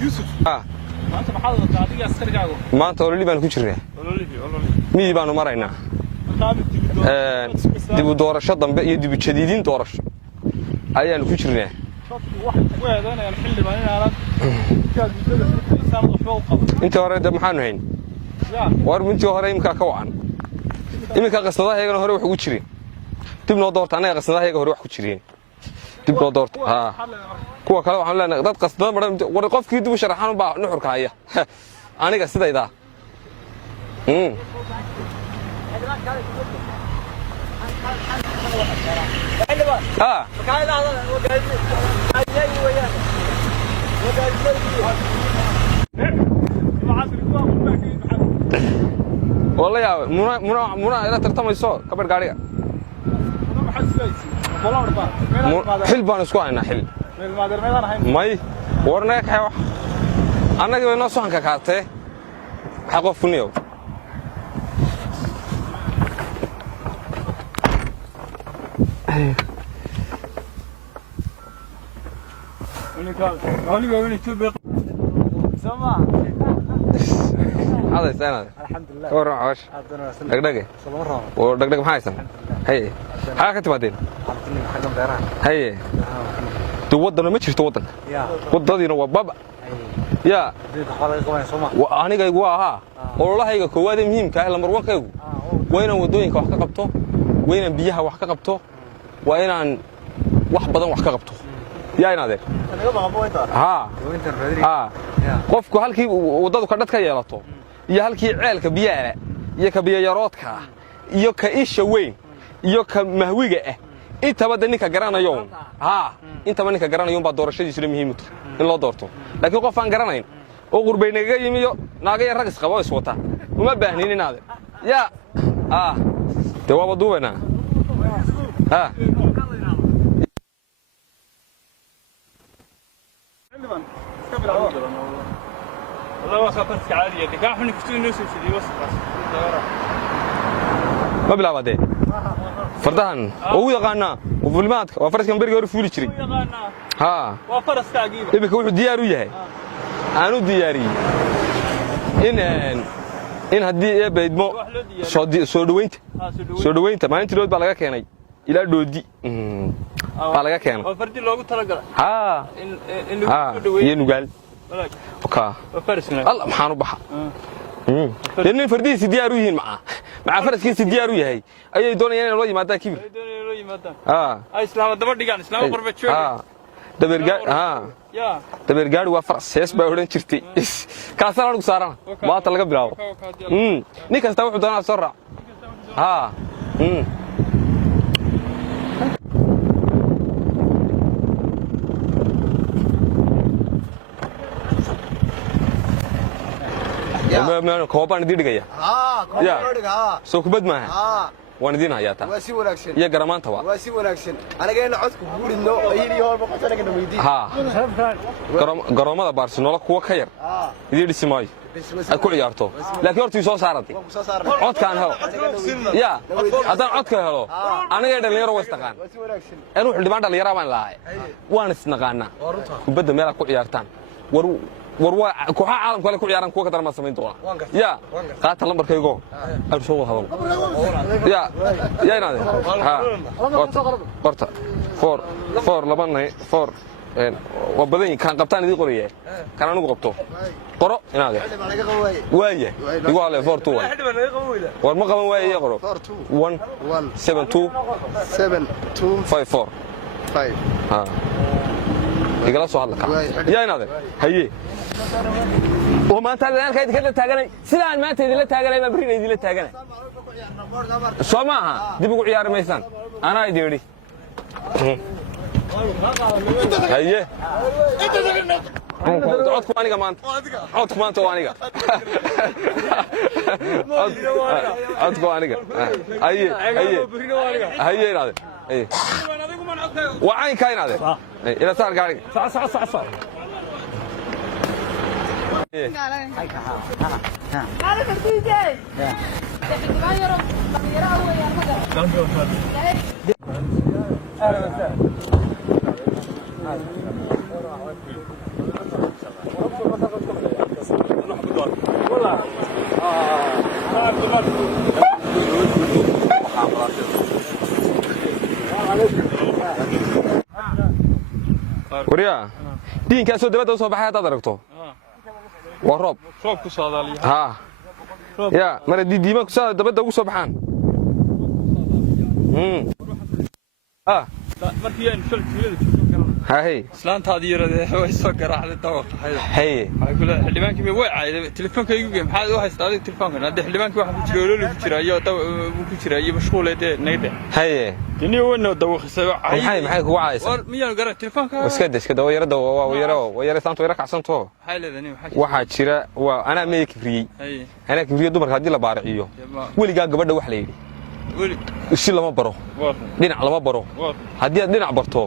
يوسف ما أنت محاضرة تعطيك أسكر جاكو ما أنت أولي بان كجرنا مي بانو مرينا دبو دورشة ضمن يدبو شديدين دورش أيان كجرنا واحد أنا الحل ما أنا عارف كان يسام فوق أنت ورا ده محانو هين ور أنت ورا يمكن كوعان يمكن قصدها هيك أنا هروح وجري تبنو دورت أنا قصدها هيك هروح وجري تبنو دورت ها kuwa kale waxaan leenahay dad qasdan war qofkii dib u sharaxan baa nuxurka haya aniga sidayda والله يا منى ila tartamayso kabar gaariga xil baan isku haynaa xil ماي ورناك حيوح أنا جاي نصحن ككارته حقوق فنيو هذا السنة الحمد لله ورا عاش دقدقة ودقدقة محايسن هي حاجة تبادين هي توضنا ما تشوف توضن وضدينا وبابا يا وأنا جاي جواها والله هيك كوادي مهم كهلا مروان كيو وين ودوين كوحكة قبته وين بيها وحكة قبته وين واحد بدن وحكة قبته يا نادر ها قفك هالكي وضدوا كردت كيالته يا هالكي عيلك بيا يا كبيا ياراتك يا كإيش وين يا كمهوجة أنت بدني كجرانا يوم ها أنت بدني كجرانا يوم بعد دور الشيء يصير مهم إن لا دورته لكن قف عن جرانين وقربين جاي ميو ناقي الرقص خواص وطا وما بهنيني نادر يا توا بدونا ها والله ما خطرت عالية دقاح من كتير نوسف في وسط ما بلا بعدين فردان هو يقانا وفيلمات وفرس كان بيرجع يرفولي شري ها وفرس تعجيب يبقى هو ديارو يهي أنا دياري إن هدي بيدمو سودوينت ما أنت لود بالغا كيناي إلى دودي بالغا كينا وفردي لوجو تلاقى ها ينقال أوكا الله محانو بحا لأن الفردي سديارو يهين مع فرس كيس سديارو يهي أي دون يعني لوجي ما تاكيب أي إسلام دبر ديجان إسلام قربت شوي دبرجار وفرس سيس بقولن شرتي كاسر أنا كسرنا ما تلاقي براو نيك استوى حدنا بسرعة ما كوبان دي دقيقة كوبان دقيقة سوكبد ما واندين هياتا واسي وناكسن يا جرمان توا واسي وناكسن أنا جاي نعود كبور إنه أيدي هون بقصة كده ميدي جرامة بارسلونا كوا خير يدير سماي أكل يارتو لكن يارتو يسوع سارتي عود كان هو يا هذا عود كان هو أنا جاي دليل روي استقان أنا وحدي ما دليل روان لا وانا استنقانا وبدأ ميلا كل يارتان وروا كوها عالم كله كل يارن كوا كتر ما سمين تونا يا قاتل لمبر كيجو أبشوا هذا يا نادي قرطة فور لبنا فور وبدين كان قبطان دي قرية كان أنا قبطه قرأ نادي وايه يقول عليه فور تو ورما قام وايه يقرأ 1 7 2 5 4 يقول سؤال لك يا نادي هي وما أنت الآن كيد كذا تاجني سلام ما تدي لا تاجني ما بريني دي لا تاجني سماها دي بقول عيار ميسان أنا يديري هي عودكم أنا كمان عودكم كمان تو أنا عودكم أنا هي هذا هي وعين كاين هذا إذا صار قاعد صح وريا دين كاسو دبده soo baxay hada aragto waa roob ku saadaaliya ha ya mar diidiima ku saad dabada ugu soo baxaan markii aan filkiilada joogto hay islaantaadii yaradee way soo garaacday dawqa hay ay kula xildhibaankii way caayday telefonkaygu geem maxaad u haystaa adig telefonkan hadda xildhibaankii waxa ku jira olol ku jira iyo ku jira iyo mashquuleedee nayde hay inii wano dawqisay maxay ku caaysan war miyaan garan telefonka iska dawo yarada waa yara saanto yara kacsanto waxay leedahay waxa jira waa ana meey kibriyay ana kibriyay dumarka hadii la baaraciyo weliga gabadha wax la yiri si lama baro dhinac lama baro hadii aad dhinac barto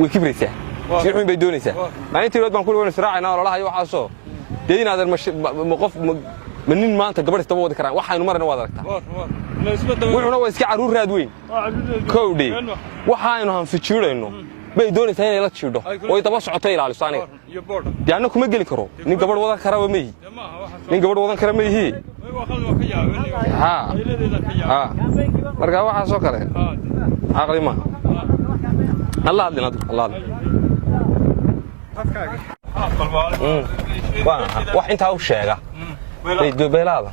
way kibraysaa si xun bay doonaysaa maalintii rood baan ku leeyahay israacayna walaalaha iyo waxa soo deeynaadar ma qof manin maanta gabadh istaba wadi karaan waxaynu marna wada aragtaa wuxuuna waa iska caruur raad weyn kowdhi waxaynu han fijiirayno bay doonaysaa inay la jiidho oo daba socoto ilaaliso aniga yaana kuma gali karo nin gabadh wada kara waa meey nin gabadh wadan kara meey marka waxa soo kale aqli ma الله أدنى الله أدنى واحد أنت أو شيء بيدو بيلاده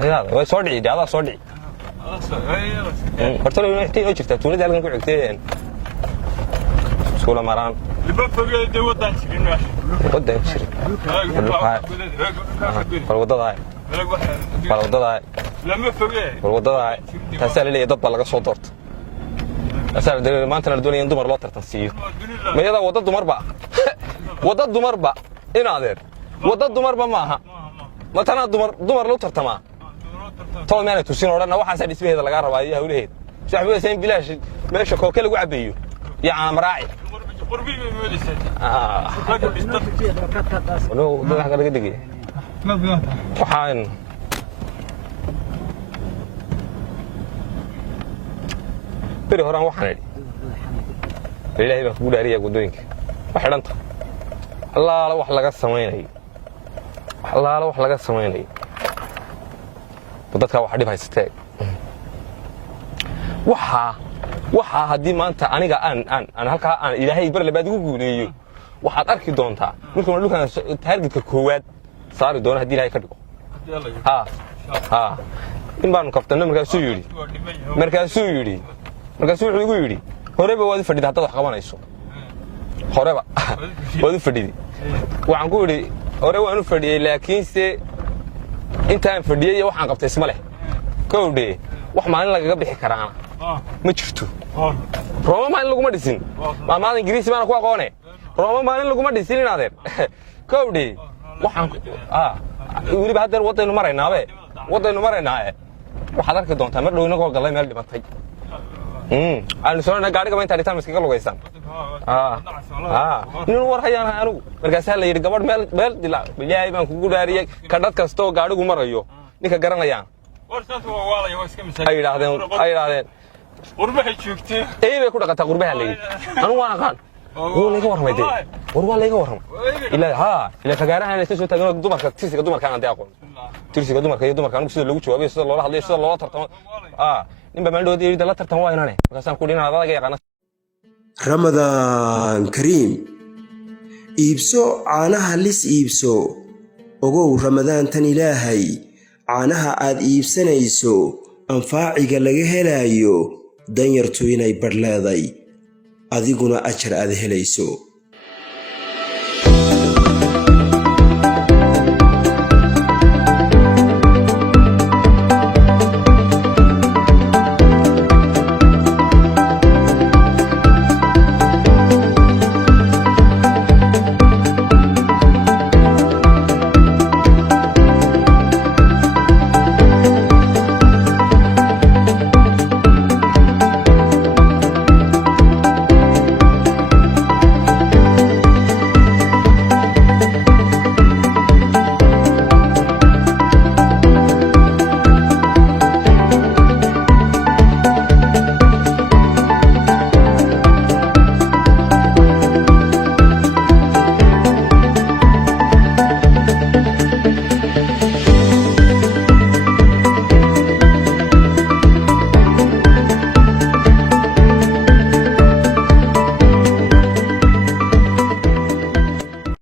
بيلاده ويصدعي ده هذا صدعي برتلو يحتاج أجرت تولد على نقول عكتين سكولا مران لبفق ده وضع شرين وضع شرين فالوضع هاي فالوضع هاي لما فوقه فالوضع هاي تسأل لي ضب لقى صوتورت أسأل ما أنت الدنيا يندمر لا ترتنسيه ما يلا وضد دمر بقى وضد دمر بقى إيه نادر وضد دمر بقى معها ما تنا دمر لو ترتما طول ما أنا توسين ورانا واحد سعد اسمه هذا اللي قرب عليه وله شعبي سين بلاش ماشي كوكل وعبيه يا مراعي قربي من ولسه ولو ده حاجة دقيقة ما في وحين beri horaan waxaan idhi ilaahay baan kugu dhaariyaa wadooyinka wax xidhanta allaala wax laga samaynayo dadka wax dhib haysatee waxaa haddii maanta aniga aan halkaa aan ilaahay bar labaad ugu guuleeyo waxaad arki doontaa markaan dhulkan taargetka koowaad saari doono haddii ilaahay ka dhigo in baanu kaftano markaasuu yidhi markaasuu wuxuu igu yidhi horeba waad u fadhida haddaad wax qabanayso horeba waad u fadhidi waxaan ku yidhi hore waan u fadhiyey laakiinse intaan fadhiyey iyo waxaan qabtay isma leh kowdhe wax maalin lagaga bixi karaana ma jirto rooma maalin laguma dhisin maamaada ingiriisi baana ku aqoone rooma maalin laguma dhisin inaadeer kowdhe waxaan weliba haddeer waddaynu maraynaabe waxaad arki doontaa mar dhow inagoo gallay meel dhimatay aan soo gaariga inta dhitaan miskiga lugaysan nin war hayaan anigu markaas la yiri gabadh meel dilaa ilaahay baan kugu dhaariyay ka dad kasto gaarigu marayo ninka garanayaan ay yiraahdeen qurbaha joogtay bay ku dhaqataa qurbaha leeyay anu waan aqaan wuu laga warramay waa laga warramay ilaa fagaaraha inay soo taagan dumarka tirsiga dumarka aan aqoon tirsiga dumarka iyo dumarka anigu sida lagu jawaabay sida loola hadlay sida loola tartamo ninba meel dhow diirida la tartan waa inane markaasaan ku dhinaca adaga yaqaan Ramadan Kareem iibso caanaha lis iibso ogow Ramadan tan Ilaahay caanaha aad iibsanayso anfaaciga laga helayo dan yartu inay badleeday adiguna ajar aad helayso